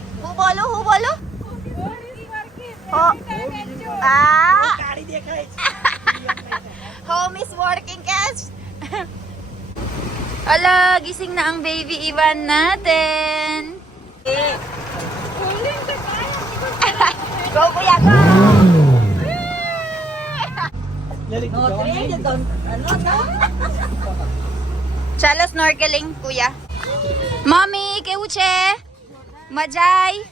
Who bolo? Oh. Ah! Home is working, guys. Ala, gising na ang baby Ivan natin. Go, kuya, go! Chalo snorkeling, kuya. Mommy, keuche! Majay!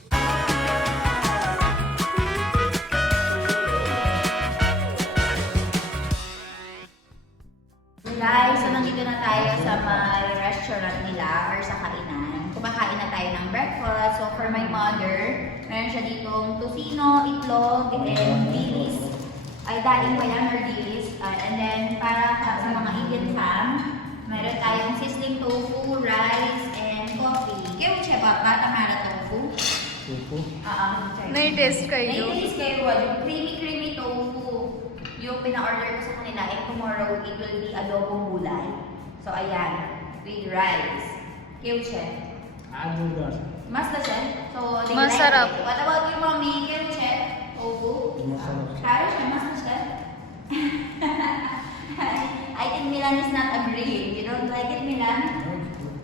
Guys, so nandito na tayo sa may restaurant nila or sa kainan. Kumakain na tayo ng breakfast. So for my mother, meron siya ditong tocino, itlog, and dilis. Ay, daing ba yan or dilis? And then para sa mga Indian fam, meron tayong sizzling tofu, rice, and coffee. Kaya siya ba? Bata mara tofu? Tofu? Nai-taste kayo. Nai-taste kayo. Yung creamy tofu. Yung pina-order ko sa kanila, and tomorrow it will be adobong gulay. So ayan, with rice. Keuche. Masta siya. So, they Masarap. like it. What about you, mommy? Keuche? Tofu? Kaya siya, masta siya. I think Milan is not agreeing. You don't like it, Milan?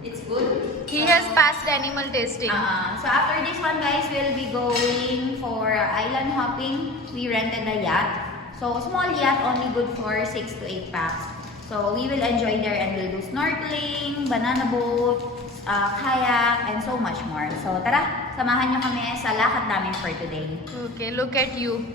It's good? He has passed animal tasting. So after this one, guys, we'll be going for island hopping. We rented a yacht. So, small yacht, only good for 6 to 8 packs. So, we will enjoy there and we'll do snorkeling, banana boat, kayak, and so much more. So, tara, samahan nyo kami sa lakad namin for today. Okay, look at you.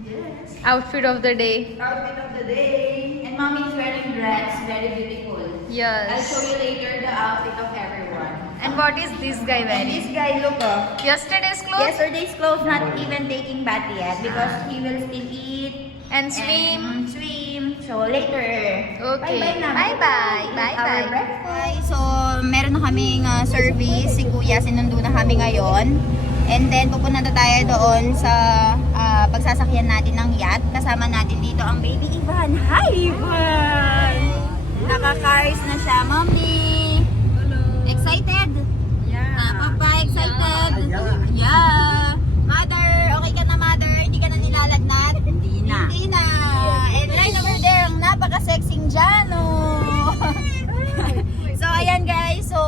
Yes. Outfit of the day. Outfit of the day. And mommy is wearing dress, very beautiful. I'll show Yes. you later the outfit of everyone. And what is this guy And wearing? this guy, look, Yesterday's clothes? yesterday's clothes not even taking bath yet because he will still eat And swim? and swim. So later. Okay. Bye-bye na. Bye-bye. Bye-bye. Our breakfast. So meron na kaming service. Si Kuya sinundo na kami ngayon. And then pupunta na tayo doon sa pagsasakyan natin ng yacht. Kasama natin dito ang baby Ivan. Hi Ivan! Naka-cars na siya, mommy. Excited? Papa, excited? Yeah. Mother, okay ka na mother? Hindi ka na nilalagnat? Hindi na. And right over there, ang napaka-sexing Jano. So, ayan guys. So,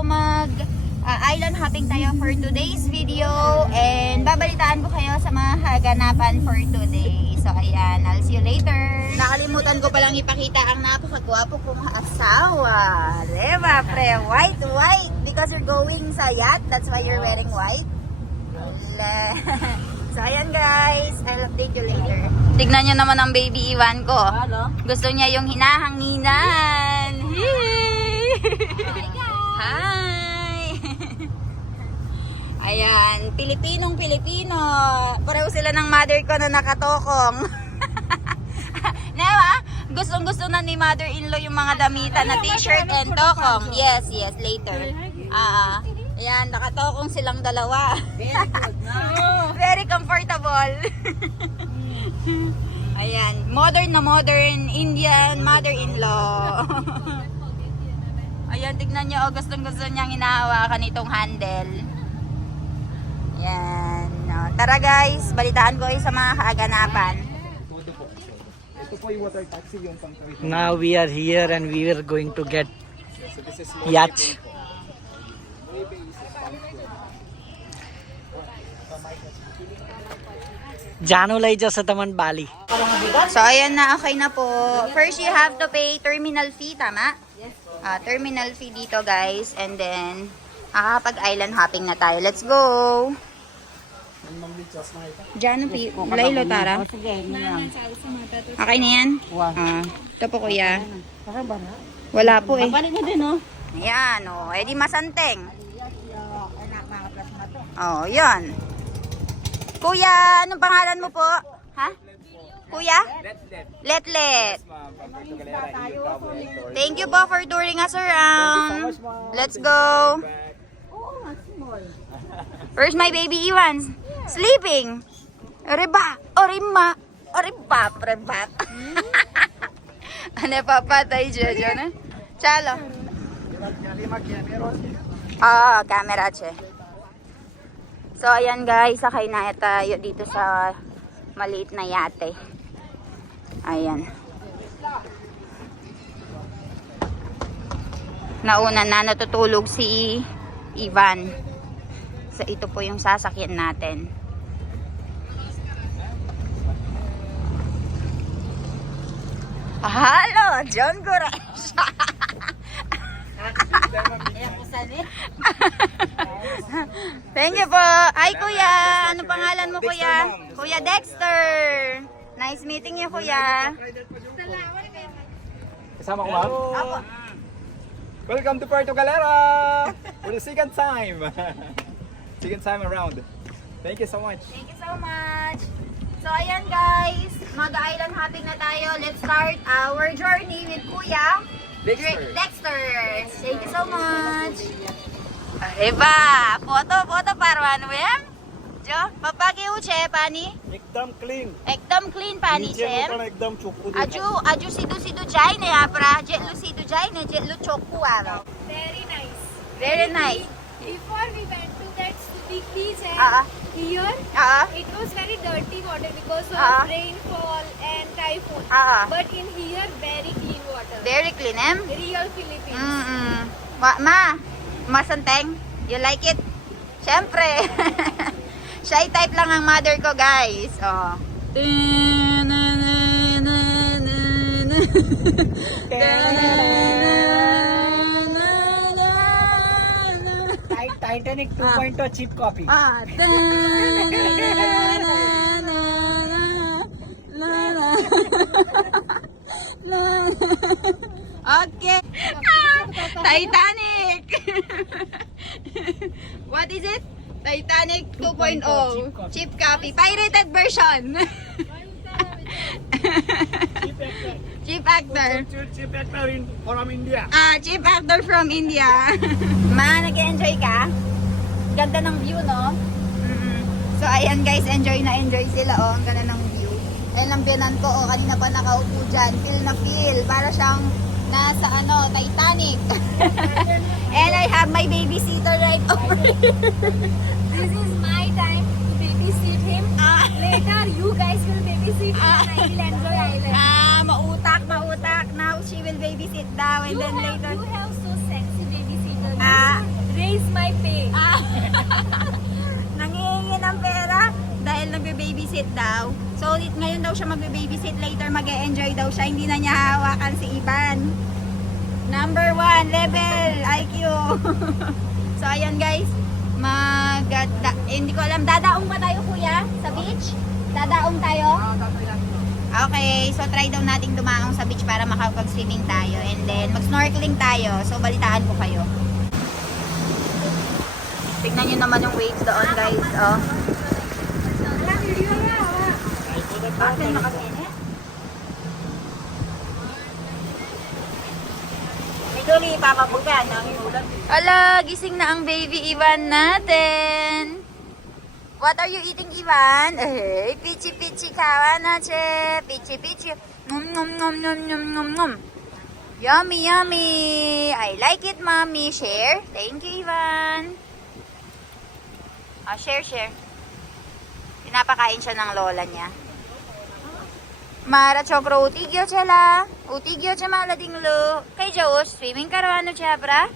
island hopping tayo for today's video. And babalitaan ko kayo sa mga haganapan for today. So, ayan. I'll see you later. Nakalimutan ko palang ipakita ang napakagwapo kong asawa. Diba, pre? White. Because you're going sa yacht, that's why you're wearing white. So, ayan guys. I'll update you later. Tignan nyo naman ang baby Ivan ko. Gusto niya yung hinahanginan. Hi! Ayan, Pilipinong-Pilipino. Pareho sila ng mother ko na nakatokong. Diba? Gustong-gusto na ni mother-in-law yung mga damitan na t-shirt and tokong. Yes, later. Ayan, nakatokong silang dalawa. Very good, no? Very comfortable. Ayan, modern na modern Indian mother-in-law. Ayan, tignan nyo, gustong-gusto niyang hinahawakan itong handle. Ayan. No. Tara guys, balitaan ko sa mga kaaganapan. Now we are here and we are going to get yacht. Janulay sa taman Bali. So ayan na, okay na po. First you have to pay terminal fee, tama? Yes. Terminal fee dito guys, and then makakapag-island hopping na tayo. Let's go! Jano pi, Laylo Tara. Okay na yan? Ito po kuya. Wala po eh. Ayan o, edi masanteng. Oh, yan. Kuya, anong pangalan mo po? Ha? Kuya? Letlet. Thank you po for touring us around. Let's go. Where's my baby Iwan? Sleeping. Oriba, orima, oriba, preba. Ano papatay Jojo na? Chalo. Camera che. So, ayan guys, sakay na tayo dito sa maliit na yate. Ayan. Nauna na natutulog si Ivan. So, ito po yung sasakyan natin. Hello, John Gores. Thank you po. Hi, kuya. Ano pangalan mo, kuya? Kuya Dexter. Nice meeting you, kuya. Kasama ko, ma'am? Apo. Welcome to Puerto Galera! For the second time! Second time around. Thank you so much. Thank you so much. So, ayan guys. Mag-island hopping na tayo. Let's start our journey with Kuya Dexter. Thank you so much. Arriba! Foto parwan wem? Jo, papagi uche pani? एकदम clean. Ekdam clean pani chem. एकदम चुप्पू Aju sidu jai ne apra. Jetlu sidu jai ne jetlu chokku aro. Very nice. Very nice. Before we went to that big beach and Ah. here it was very dirty water because of Ah. rainfall and typhoon. But in here very clean water. Very clean, em? Real Philippines. Masanteng, you like it? Siyempre. Shy type lang ang mother ko, guys. Oh. Titanic 2.0 cheap copy. Okay. Titanic. What is it? Titanic 2.0. Cheap copy. Pirated version. Cheap actor. Cheap actor from India. Cheap actor from India. Ma, nag-enjoy ka? Ganda ng view, no? So, ayan guys, enjoy na enjoy sila, oh. Ang ganda ng view. Ayun lang biyanan ko, oh. Kanina pa nakaupo dyan. Feel na feel. Para siyang nasa, Titanic. And I have my babysitter right over here. This is my time to babysit him. Later you guys will babysit him and I will enjoy island. Mautak. Now she will babysit daw. And then later. You have so sexy babysitter. Ah. Raise my pay. Nangihingi ng pera dahil nagbe-babysit daw. So, ngayon daw siya magbe-babysit. Later, mag-e-enjoy daw siya. Hindi na niya hawakan si Ivan. Number 1 level IQ. So, ayan guys. Hindi ko alam. Dadaong ba tayo, kuya? Sa beach? Dadaong tayo? Okay. So, try daw nating dumaong sa beach para makapag-swimming tayo. And then, mag-snorkeling tayo. So, balitaan ko kayo. Tignan nyo naman yung waves doon, guys. Oh. Bakit makasinit? Miduli, papabugan. Ala, gising na ang baby Ivan natin. What are you eating, Ivan? Eh, pichi-pichi kawa na, che. Pichi-pichi. Nom. Yummy, yummy. I like it, mommy. Share. Thank you, Ivan. Share. Pinapakain siya ng lola niya. Mara chokro utigyo chela. Utigyo cha malading lo. Kay Jaos, swimming karawano siya, pra?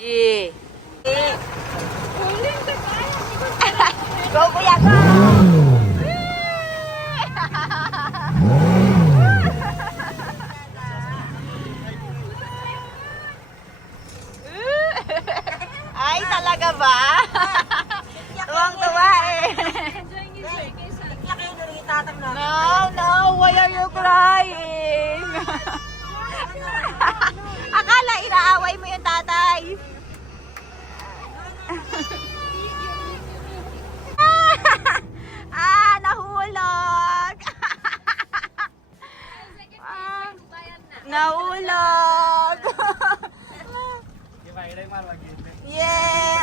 Eh. Go, kuya, go! Ay, talaga ba? Tuwang-tuwa eh. No, why are you crying? Akala inaaway mo yung tatay. Nahulog. Nahulog. Yeah.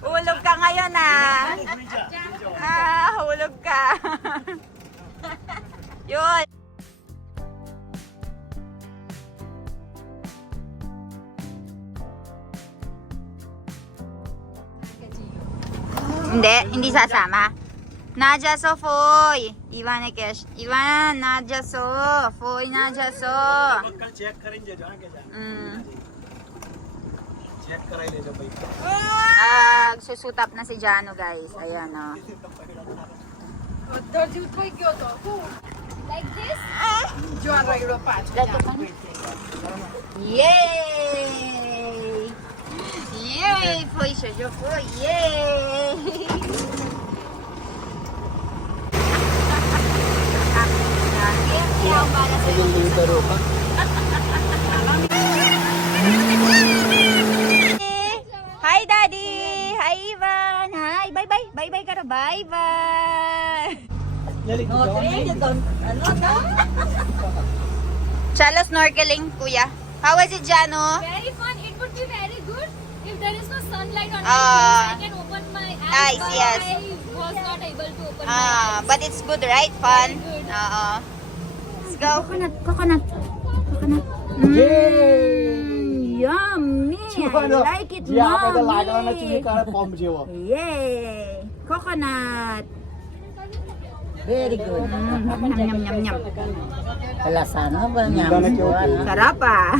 Hulog ka ngayon hulog ka. Yun. Hindi sasama. Najaso, Foy. Iwan Kesh. Iwan, Najaso. Foy, Najaso. Susutap na si Jano, guys. Ayan, oh. Like this? Yay! Yay! Foy siya, Jo. Foy. Yay! Hi, Daddy! Hi, Ivan! Hi! Bye-bye! Bye-bye ka na! Bye-bye! Chalo snorkeling, kuya. How was it, Jano? Very fun. It would be very good if there is no sunlight on my Ah. face. I can open my eyes. Eyes, but yes. I was not able to open my eyes. But it's good, right? Fun? Very good. Let's go. Coconut. Yummy! I like it, Mommy! Yay! Coconut! Very good. Yum. Kalasana ba niya? Sarap ah!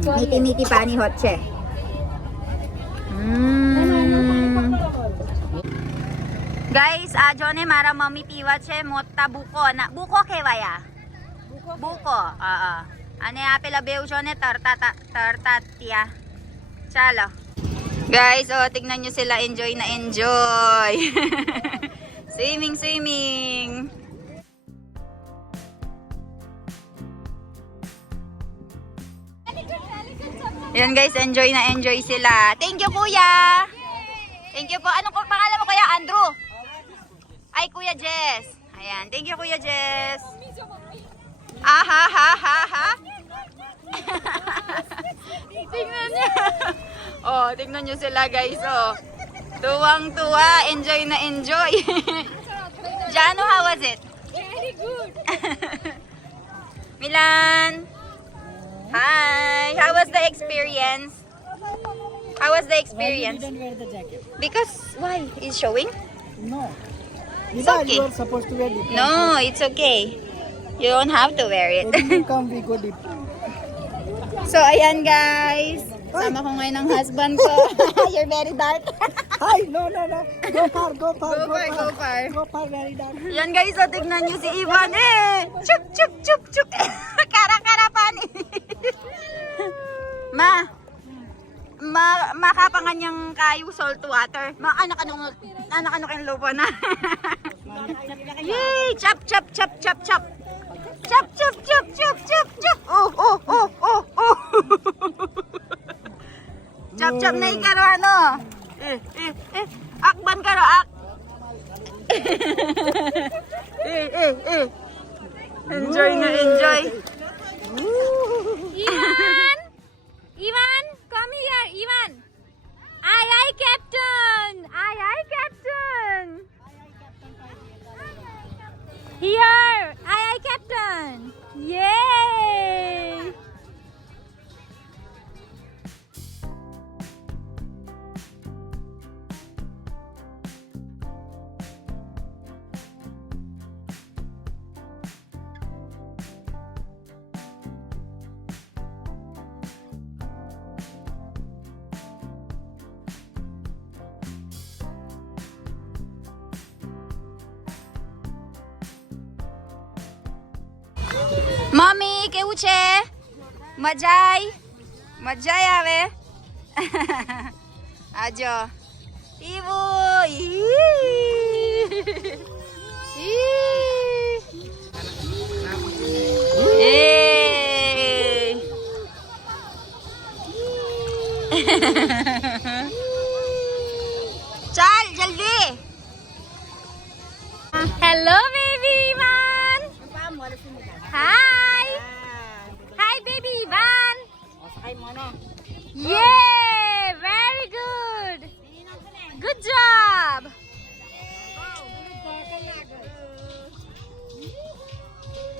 Miti-miti pa ni Hotche. Guys, Jone mara mami piwache motta buko na buko kewaya. Buko. Ane apela beu Jone tartatia. Chalo. Guys, tignan nyo sila enjoy na enjoy. Swimming. Yan guys, enjoy na enjoy sila. Thank you, kuya. Thank you po. Anong pangalan mo, kuya? Andrew? Ay, kuya Jess. Ayan. Thank you, kuya Jess. Ha. Tingnan niyo. Tingnan niyo sila, guys. Tuwang-tuwa. Enjoy na enjoy. Jano, how was it? Very good. Milan. Hi. How was the experience? Wear the jacket. Because why? Is showing? No. It's okay. You are supposed to wear it. No, it's okay. You don't have to wear it. You come, we go deep. So, ayan guys. Sama ko ngayon ng husband ko. You're very dark. Hi, no. Go far. Go far. Go far, very dark. Yan guys, tignan nyo si Ivan Chup. Kara-karapan makapangan niyang kayo salt water. Anak kayong lupa na. Yay! Chop. Chop. Oh. Chop na ikaro ano. Akban karo ak. Enjoy na enjoy. Ivan, come here, Ivan. Aye, Captain. Here, aye, Captain. Yay! Mummy કેવું છે મજા આવે આજો ઈવો ચાલ જલ્દી Hello, baby Ivan. Hi. Hi, baby Ivan. Yay! Very good. Good job.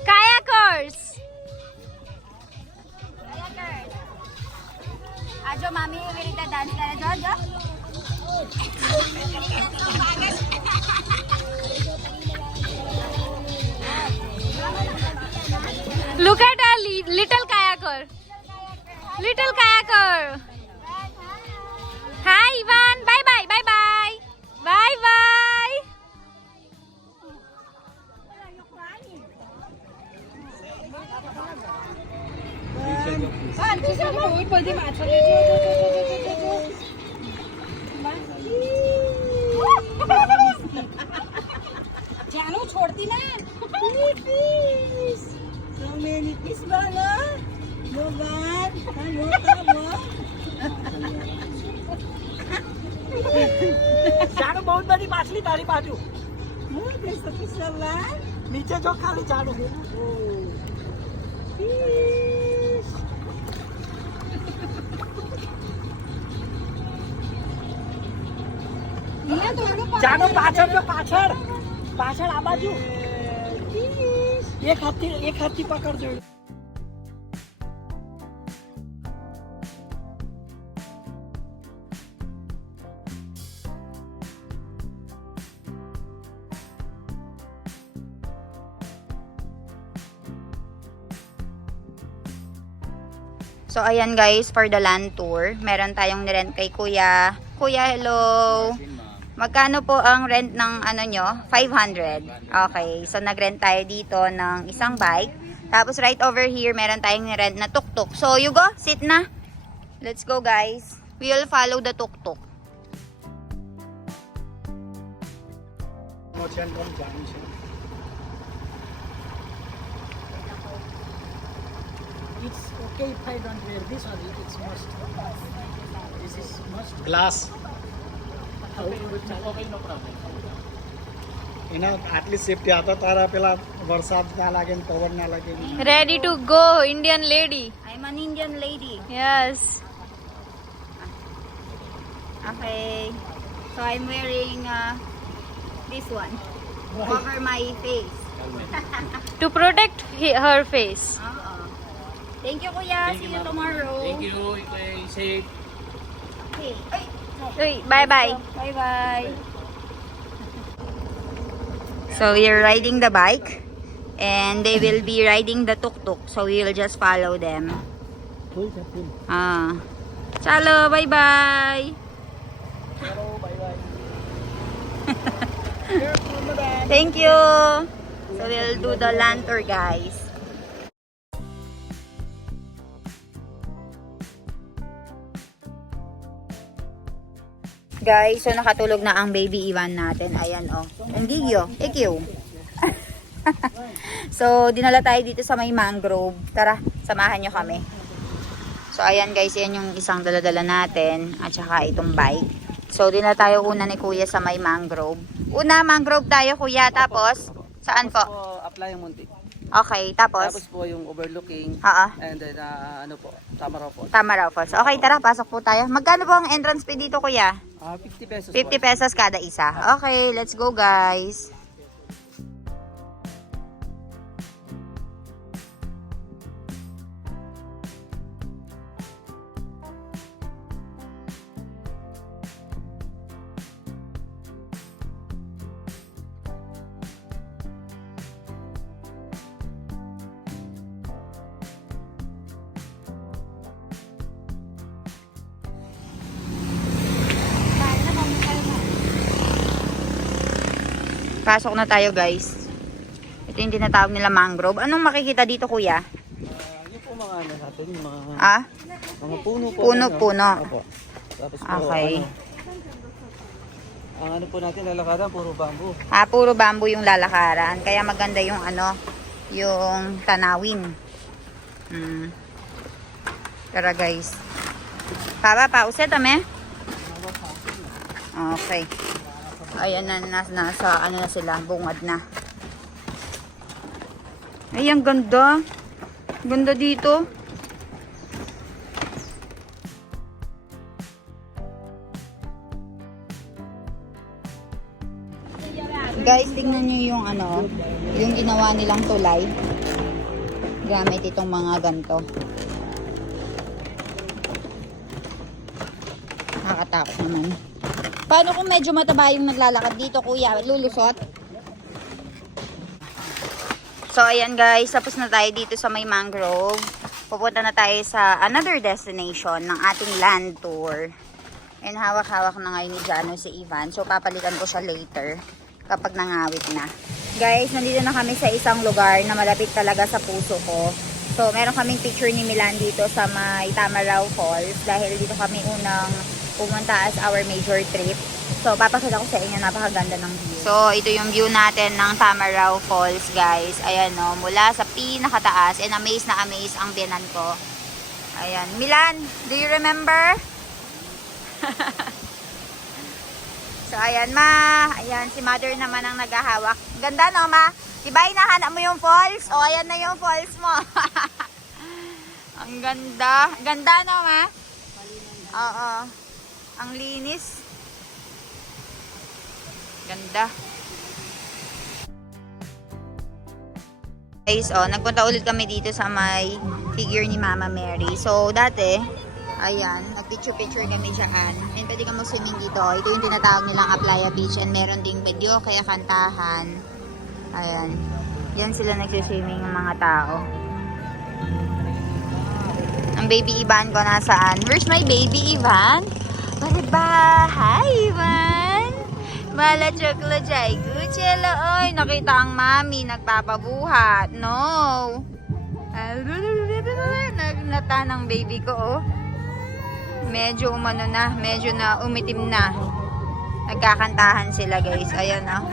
Kayakers. Ajo mami, will dance ka na, Jojo? Look at our little kayaker. Little kayaker. Hi, Ivan. Bye bye. Bye bye. Bye bye. જાનું છોડતી ના so many fish bana no one no come જાડુ બહુ બધી માછલી તારી બાજુ no this the fish la નીચે જો ખાલી જાડુ fish Iya tu ada જાડુ પાછળ જો પાછળ પાછળ આ બાજુ એક હાથથી પકડજો So, ayan guys, for the land tour, meron tayong nirent kay Kuya. Kuya, hello! Magkano po ang rent ng ano nyo? 500. Okay, so nagrent tayo dito ng isang bike. Tapos right over here, meron tayong nirent na tuk-tuk. So, you go, sit na. Let's go guys. We will follow the tuk-tuk. It's okay if I don't wear this or it's must. This is must. Glass. Okay, no problem. એના આટલી સેફટી હતા તારા પેલા વરસાદ ના લાગે ને પવન ના લાગે Ready to go, Indian lady. I'm an Indian lady. Yes. Okay. So, I'm wearing this one. Cover my face. To protect her face. Thank you, Kuya. See you tomorrow. Thank you. Safe. Okay. Ay! Uy, bye bye. Bye bye. So we're riding the bike and they will be riding the tuk-tuk. So we will just follow them. Chalo, bye bye. Thank you. So we'll do the land tour, guys. Guys, so nakatulog na ang baby Ivan natin. Ayan, oh. Ang gigyo. Ikiw. So, dinala tayo dito sa may mangrove. Tara, samahan nyo kami. So, ayan guys, yan yung isang daladala natin. At saka itong bike. So, dinala tayo una ni Kuya sa may mangrove. Una, mangrove tayo, Kuya. Tapos, saan po? Apply yung munti. Okay, tapos? Tapos po yung overlooking. Oo. And then, ano po, Tamaraw po. Tamaraw Falls. Okay, tara, pasok po tayo. Magkano po ang entrance fee dito, Kuya? 50 pesos 50 pesos kada isa. Okay, let's go guys. Pasok na tayo guys. Ito yung tinatawag nila mangrove. Anong makikita dito, Kuya? Yung po mga ano natin, mga, Ah? mga puno po. Puno-puno. Opo. Tapos po, Okay. ang ano po natin, lalakaran, puro bamboo. Ah, puro bamboo yung lalakaran. Kaya maganda yung ano, yung tanawin. Tara guys. Papa, pauset ame? Okay. Ayan na, nasa ano na sila, bungad na. Ay, ang ganda. Ganda dito. Guys, tingnan nyo yung ano, yung ginawa nilang tulay. Gamit itong mga ganto. Nakakatakot naman. Paano kung medyo mataba yung naglalakad dito, kuya? Lulusot? So, ayan guys. Tapos na tayo dito sa may mangrove. Pupunta na tayo sa another destination ng ating land tour. And hawak-hawak na ngayon ni Jano si Ivan. So, papalikan ko siya later kapag nangawit na. Guys, nandito na kami sa isang lugar na malapit talaga sa puso ko. So, meron kaming picture ni Milan dito sa may Tamarao Falls dahil dito kami unang pumunta as our major trip. So, papakita ko sa inyo, napakaganda ng view. So, ito yung view natin ng Tamarao Falls, guys. Ayan, no, mula sa pinakataas. And amaze na amaze ang biyanan ko. Ayan. Milan, do you remember? So, ayan, ma. Ayan, si mother naman ang naghahawak. Ganda, no, ma? Diba, hinahanap mo yung falls? O, ayan na yung falls mo. Ang ganda. Ganda, no, ma? Oo. Ang linis. Ganda. Guys, nagpunta ulit kami dito sa may figure ni Mama Mary. So, dati, ayan, nag-picture-picture kami dyan. And pwede ka mag-swimming dito. Ito yung tinatawag nilang Aplaya Beach. And meron ding video, kaya kantahan. Ayan. Yan sila nagsiswimming ng mga tao. Ang baby Ivan ko nasaan? Where's my baby Ivan? Mariba! Hi, Ivan! Mala chokla jay guchelo. Oy, nakita ang mami nagpapabuhat. No. Nagnata ng baby ko, oh. Medyo umano na, medyo na umitim na. Nagkakantahan sila, guys. Ayan, oh.